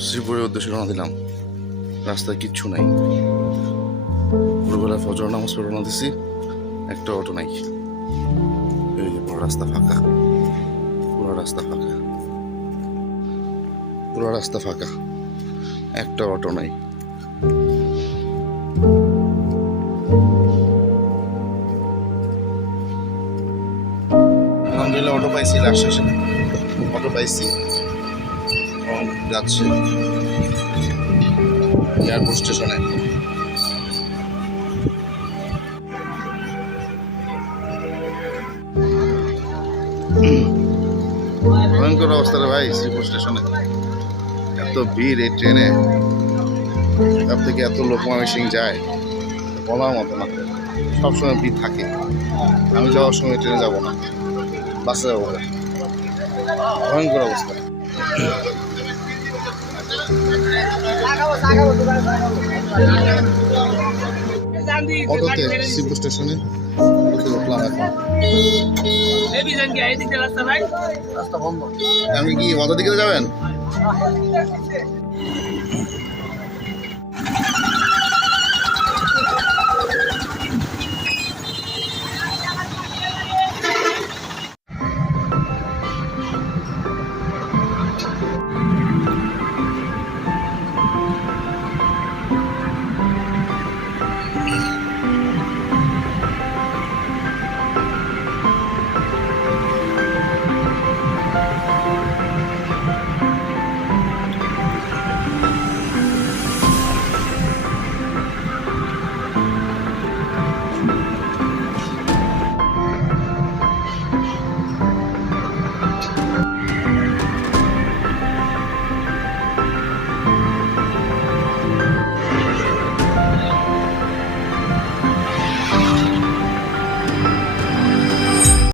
শ্রীপুরের উদ্দেশ্যে রওনা দিলাম। রাস্তায় কিচ্ছু নাই। ভোরবেলা ফজর নামাজ রওনা দিছি। একটা অটো নাই। এই যে পুরো রাস্তা ফাঁকা। পুরো রাস্তা ফাঁকা। পুরো রাস্তা ফাঁকা। একটা অটো নাই। অটো পাইছি, লাস্ট অটো পাইছি। যাচ্ছে। এয়ারপোর্ট স্টেশনে ভয়ঙ্কর অবস্থা রে ভাই, শ্রীপুর স্টেশনে এত ভিড় এই ট্রেনে। তার থেকে এত লোক সিং যায়, বলার মতো না। সবসময় ভিড় থাকে। আমি যাওয়ার সময় ট্রেনে যাব না। বাসে যাব ভয়ঙ্কর অবস্থা। অটোতে শ্রীপুর স্টেশনে আপনি কি অটো দিকে যাবেন?